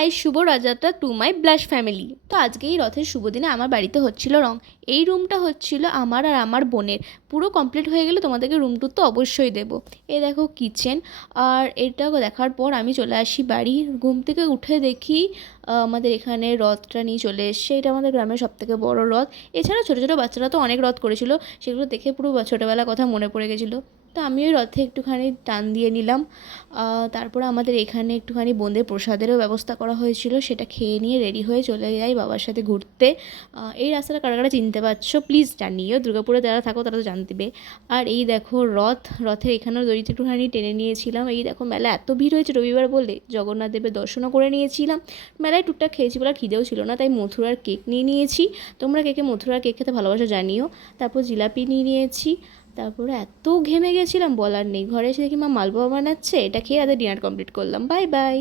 High, শুভ Rathyatra to my blush family. তো আজকে এই রথের শুভ দিনে আমার বাড়িতে হচ্ছিল রং। এই রুমটা হচ্ছিল আমার আর আমার বোনের। পুরো কমপ্লিট হয়ে গেলে তোমাদেরকে রুম টুর তো অবশ্যই দেবো। এই দেখো কিচেন। আর এটা দেখার পর আমি চলে আসি বাড়ি। ঘুম থেকে উঠে দেখি আমাদের এখানে রথটা নিয়ে চলে এসছে। এটা আমাদের গ্রামের সবথেকে বড় রথ। এছাড়া ছোটো ছোটো বাচ্চারা তো অনেক রথ করেছিল, সেগুলো দেখে পুরো ছোটোবেলার কথা মনে পড়ে গেছিলো। তো আমি ওই রথে একটুখানি টান দিয়ে নিলাম। তারপরে আমাদের এখানে একটুখানি বোঁদের প্রসাদেরও ব্যবস্থা করা হয়েছিল, সেটা খেয়ে নিয়ে রেডি হয়ে চলে যাই বাবার সাথে ঘুরতে। এই রাস্তাটা কারা কারা চিনতে পারছো প্লিজ জানিও, দুর্গাপুরে যারা থাকো তারা তো জানতে। আর এই দেখো রথের এখানেও দড়িতে একটুখানি টেনে নিয়েছিলাম। এই দেখো মেলা এত ভিড় হয়েছে রবিবার বলে, জগন্নাথ দেবের দর্শনও করে নিয়েছিলাম। মেলায় টুকটাক খেয়েছি বলে আর খিদেও ছিল না, তাই মথুরার কেক নিয়ে নিয়েছি। তোমরা মথুরার কেক খেতে ভালোবাসো জানিও। তারপর জিলাপি নিয়ে নিয়েছি। তারপরে এত ঘেমে গেছিলাম বলার নেই। ঘরে এসে দেখি মা মালপোয়া বানাচ্ছে, এটা খেয়ে আদের ডিনার কমপ্লিট করলাম। Bye bye.